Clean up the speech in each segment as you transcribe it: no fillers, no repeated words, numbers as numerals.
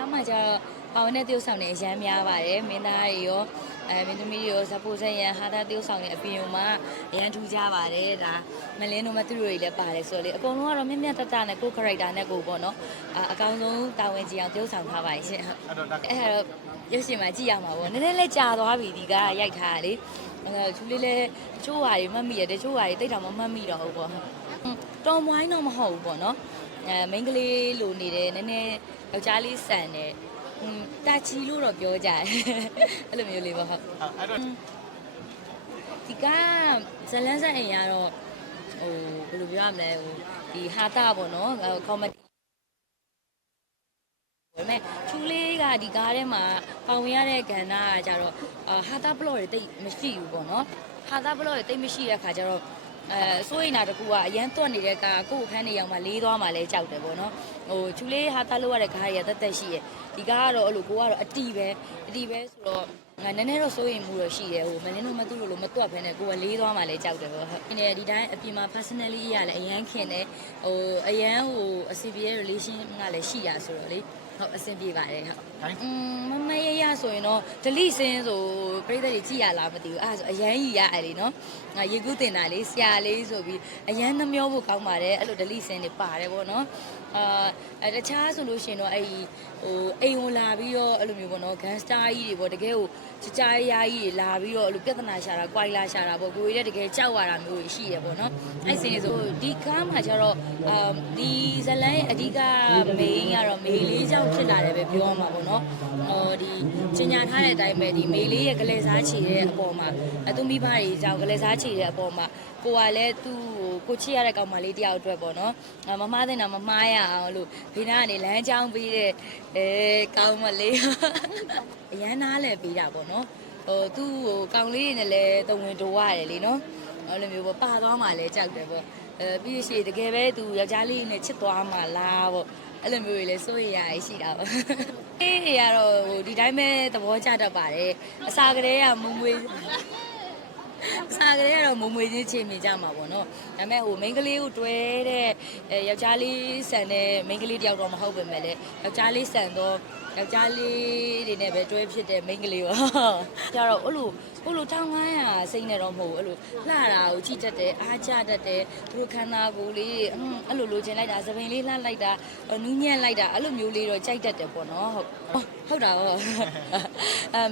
ကားမှာကျတော့ပေါင်းနဲ့တယောက်ဆောင်နေအရမ်းများပါတယ်မင်းသားတွေရောမင်းသမီးတွေရောဇပိုးဆက်ရန်ဟာတာတယောက်ဆောင်နေအပြင်မှာအရန်ထူးကြပါတယ်ဒါမလင်းတို့မသူတို့တွေလည်းပါတယ်ဆိုတော့လေအကုန်လုံးကတော့မြင့်မြတ်တတနဲ့ကို character နဲ့ကိုပေါ့နော်အကောင်းဆုံးတာဝန်ကြီးအောင်တယောက်ဆောင်ထားပါရှင်ဟုတ်အဲ့တော့ရုပ်ရှင်မှာကြည့်ရမှာပေါ့နည်းနည်းလေးကြာသွားပြီဒီကရိုက်ထားတာလေသူလေးလည်းချိုးဟာတွေမှတ်မိတယ်တချို့ဟာတွေတိတ်တောင်မမှတ်မိတော့ဘူးပေါ့တော်မွိုင်းတော့မဟုတ်ဘူးပေါ့နော်မိန်းကလေးလိုနေတယ်နည်းနည်းယောက်ျားလေးဆန်တယ်တာချီလို့တော့ပြောကြတယ်အဲ့လိုမျိုးလေးပေါ့ဟုတ်ဒီကဇလန်းဆက်အိမ်ကတော့ဟိုဘယ်လိုပြောရမလဲဟိုဒီဟာတာပေါ့နော်ကောမဒီဒါပေမဲ့ချူလေးကဒီကားထဲမှာပေါဝင်ရတဲ့ကဏ္ဍကကြတော့ဟာတာဘလော့တွေတိတ်မရှိဘူးပေါ့နော်ဟာတာဘလော့တွေတိတ်မရှိတဲ့ခါကျတော့စိုးရိမ်တာတကူကအရန်တွက်နေတဲ့ကကိုယ့်အခန်းနေရောက်မှလေးသွားမှလဲကြောက်တယ်ပေါ့နော်ဟိုချူလေးဟာတာလို့ရတဲ့ကားကြီးကတက်ရှိရဲ့ဒီကားကတော့အဲ့လိုကိုကတော့အတီပဲဆိုတော့နည်းနည်းတော့စိုးရိမ်မှုတော့ရှိတယ်ဟိုမင်းတို့မသူ့လိုမတွက်ဖ ೇನೆ ကိုကလေးသွားမှလဲကြောက်တယ်ပေါ့ဟုတ်ဒီတိုင်းအပြင်မှာ personally ရလဲအရန်ခင်တယ်ဟိုအရန်ဟိုအစီပြေ relation ကလည်းရှိရဆိုတော့လေဟုတ်အဆင်ပြေပါတယ်ဟုတ်မမရဆိုရင်တော့ဒလိစင်းဆိုပြိဿတွေကြည့်ရလားမသိဘူးအဲ့ဒါဆိုအရန်ကြီးရအဲ့လေနော်ရေကူးတင်တာလေးဆရာလေးဆိုပြီးအရန်နှမျောဖို့ကောင်းပါတယ်အဲ့လိုဒလိစင်းတွေပါတယ်ပေါ့နော်တခြားဆိုလို့ရှိရင်တော့အဲ့ဟိုအိမ်ဝင်လာပြီးတော့အဲ့လိုမျိုးပေါ့နော် gangster ကြီးတွေပေါ့တကယ်ကိုကြားရားကြီးတွေလာပြီးတော့အဲ့လိုပြဿနာရှာတာ၊ကွိုင်လာရှာတာပေါ့ကိုကြီးလည်းတကယ်ကြောက်ရတာမျိုးရှိရပေါ့နော်အဲ့စင်းဆိုဒီကားမှာကျတော့ဒီဇလန်ရဲ့အဓိက main ကတော့မေလေးကြောင့်ဖြစ်လာတယ်ပဲပြောရမှာပေါ့နော်ဒီကျင်ညာထားတဲ့အတိုင်းပဲဒီမေလေးရဲ့ကလေးစားချီတဲ့အပေါ်မှာသူမိဘတွေကြောင့်ကလေးစားချီတဲ့အပေါ်မှာကိုကလည်းသူ့ကိုချစ်ရတဲ့ကောင်မလေးတယောက်အတွက်ပေါ့နော်မမားတဲ့တော့မမားရအောင်လို့ဘေးနားကနေလမ်းကြောင်းပြီးတဲ့ကောင်မလေးအရန်နားလဲပြီးတာပေါ့နော်သူ့ကောင်လေးတွေနဲ့လည်းတဝင်တိုးရတယ်လीနော်အဲ့လိုမျိုးပေါ့ပါသွားမှလည်းကြောက်တယ်ပေါ့ပြီးရှိတကယ်ပဲသူယောက်ျားလေးနဲ့ချစ်သွားမှလားပေါ့အဲ့လိုမျိုးတွေလည်းစိုးရိမ်ရရှိတာပေါ့အေးရတော့ဟိုဒီတိုင်းပဲသဘောကျတတ်ပါတယ်အစာကလေးကမုံမွေးစားကလေးကတော့မုံမွေချင်းချိန်မိကြမှာပေါ့နော်ဒါပေမဲ့ဟိုမိန်းကလေးကိုတွဲတဲ့ယောက်ျားလေးဆန်တဲ့မိန်းကလေးတယောက်တော့မဟုတ်ပဲမဲ့လေယောက်ျားလေးဆန်တော့ယောက်ျားလေးတွေနဲ့ပဲတွဲဖြစ်တဲ့မိန်းကလေးပေါ့ကျတော့အဲ့လို1500စိတ်နဲ့တော့မဟုတ်ဘူးအဲ့လိုလှတာကိုကြည့်တတ်တယ်အားကျတတ်တယ်သူတို့ခန္ဓာကိုယ်လေးအဲ့လိုလိုချင်လိုက်တာသပင်လေးလှလိုက်တာနူးညံ့လိုက်တာအဲ့လိုမျိုးလေးတော့ကြိုက်တတ်တယ်ပေါ့နော်ဟုတ်တာဟုတ်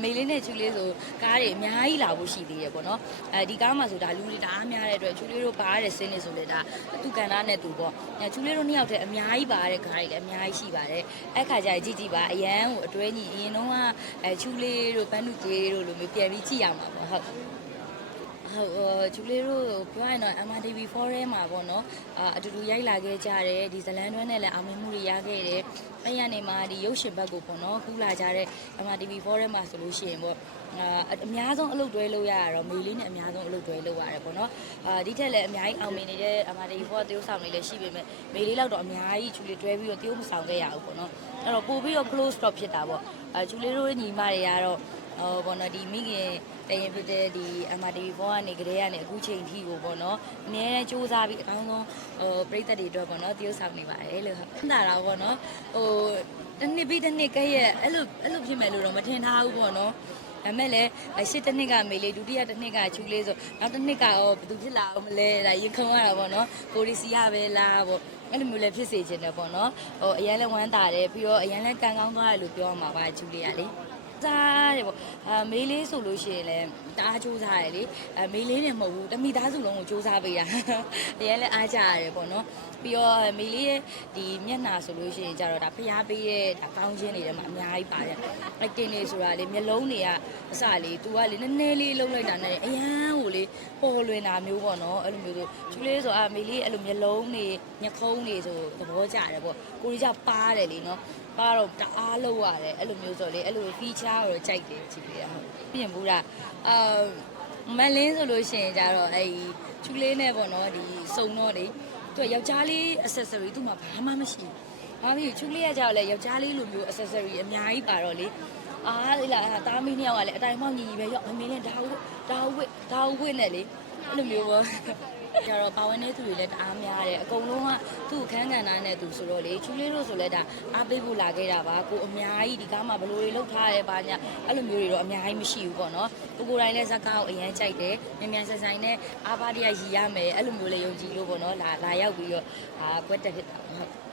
မေလေးနဲ့ချူလေးဆိုကားတွေအများကြီးလာဖို့ရှိသေးတယ်ပေါ့နော်ဒီကားမှာဆိုတာလူတွေတအားများတဲ့အတွက်ချူလေးတို့ပါရတဲ့ဆင်းနေဆိုလေဒါသူကန္နာနဲ့သူပေါ့ချူလေးတို့နှစ်ယောက်တည်းအများကြီးပါတဲ့ကားတွေလည်းအများကြီးရှိပါတယ်အဲ့ခါကျရင်ကြည့်ပါအရန်ကိုအတွဲညီအရင်တော့ချူလေးတို့ပန်းနုကျေးတို့လိုမျိုးပြန်ပြီးကြည့်ရမှာပေါ့ဟုတ်ချူလေးတို့ပြောရရင်တော့ MRTV4 ထဲမှာပေါ့နော်အတူတူရိုက်လာခဲ့ကြတယ်ဒီဇလန်တွန်းနဲ့လည်းအောင်မြင်မှုတွေရခဲ့တယ်အဲ့ရနေမှာဒီရုပ်ရှင်ဘက်ကိုပေါ့နော်ကူးလာကြတဲ့ MRTV4 ထဲမှာဆိုလို့ရှိရင်ပေါ့အများဆုံးအလုပ်တွဲလုပ်ရတာတော့မေလေးနဲ့အများဆုံးအလုပ်တွဲလုပ်ရတယ်ပေါ့နော်ဒီထက်လည်းအများကြီးအောင်မြင်နေတဲ့ MRTV4 တရုပ်ဆောင်တွေလည်းရှိပေမဲ့မေလေးလောက်တော့အများကြီးချူလေးတွဲပြီးတော့တရုပ်မဆောင်ခဲ့ရဘူးပေါ့နော်အဲ့တော့ပို့ပြီးတော့ close stop ဖြစ်တာပေါ့ချူလေးတို့ညီမတွေကတော့ဘောနော်ဒီမိခင်တရင်ဖြစ်တဲ့ဒီ MRTV4 ကနေကြတဲ့ကနေအခုချိန်ထိကိုပေါ့နော်အများနဲ့စူးစမ်းပြီးအကောင်းဆုံးပရိသတ်တွေအတွက်ပေါ့နော်တရုပ်ဆောင်နေပါတယ်လို့ဟုတ်တာတော့ပေါ့နော်တစ်နှစ်ပြီးတစ်နှစ်ကဲရဲ့အဲ့လိုဖြစ်မယ်လို့တော့မထင်ထားဘူးပေါ့နော်ဒါမဲ့လည်းရှစ်တစ်နှစ်ကမေလေးဒုတိယတစ်နှစ်ကချူလေးဆိုနောက်တစ်နှစ်ကရောဘယ်သူဖြစ်လာအောင်မလဲဒါရင်ခုံရတာပေါ့နော်ကိုရီစီရပဲလားပေါ့အဲ့လိုမျိုးလည်းဖြစ်စေချင်တယ်ပေါ့နော်အရန်လည်းဝမ်းသာတယ်ပြီးတော့အရန်လည်းကန်ကောင်းသွားတယ်လို့ပြောရမှာပါချူလေးကလေစားတယ်ပေါ့မေးလေးဆိုလို့ရှိရင်လည်းတအားစူးစားတယ်လေမေးလေးနဲ့မဟုတ်ဘူးတမိသားစုလုံးကိုစူးစားပေးတာအရင်လည်းအားကြရတယ်ပေါ့နော်ပြီးတော့မေးလေးရဲ့ဒီမျက်နှာဆိုလို့ရှိရင်ကြတော့ဒါဖျားပေးတဲ့ဒါကောင်းချင်းတွေထဲမှာအများကြီးပါတယ်အဲ့တင်နေဆိုတာလေမျက်လုံးတွေကအစလေ तू ကလေနည်းနည်းလေးလှုပ်လိုက်တာနဲ့အရန်ကိုလေပေါ်လွင်တာမျိုးပေါ့နော်အဲ့လိုမျိုးဆိုချူလေးဆိုမေးလေးအဲ့လိုမျက်လုံးတွေညခုံးတွေဆိုသဘောကျတယ်ပေါ့ကိုကြီးကပါတယ်လေနော်ပါတော့တအားလို့ရတယ်အဲ့လိုမျိုးဆိုလေအဲ့လို feature ကိုကြိုက်တယ်ကြည့်ပြရဟုတ်ပြင်ဘူးလားမလင်းဆိုလို့ရှိရင်ကြတော့အဲ့ချူလေးနဲ့ပေါ့နော်ဒီစုံတော့လေသူယောက်ျားလေး accessory သူ့မှာဘာမှမရှိဘူး။ဘာဖြစ်ချူလေးကကြောက်လေယောက်ျားလေးလိုမျိုး accessory အများကြီးပါတော့လေလေလာတာမီးနှစ်ယောက်ကလည်းအတိုင်းမောက်ညီညီပဲရောက်မင်းနဲ့ဒါဝစ်နဲ့လေအဲ့လိုမျိုးပေါ့ ကျတော့ပါဝင်တဲ့သူတွေလည်းတအားများတယ်အကုန်လုံးကသူ့အခန်းကဏ္ဍနဲ့သူဆိုတော့လေချူလေးတို့ဆိုလဲဒါအားပေးဖို့လာခဲ့တာပါကိုအများကြီးဒီကားမှာဘလို့တွေလောက်ထားရဲပါညာအဲ့လိုမျိုးတွေတော့အများကြီးမရှိဘူးပေါ့နော်ကိုယ်တိုင်လည်းဇက်ကားကိုအရန်ကြိုက်တယ်မြန်မြန်ဆိုင်ဆိုင်နဲ့အားပါတရရည်ရမယ်အဲ့လိုမျိုးလေးယုံကြည်လို့ပေါ့နော်လာရောက်ပြီးတော့ကွက်တက်ဖြစ်တာဟုတ်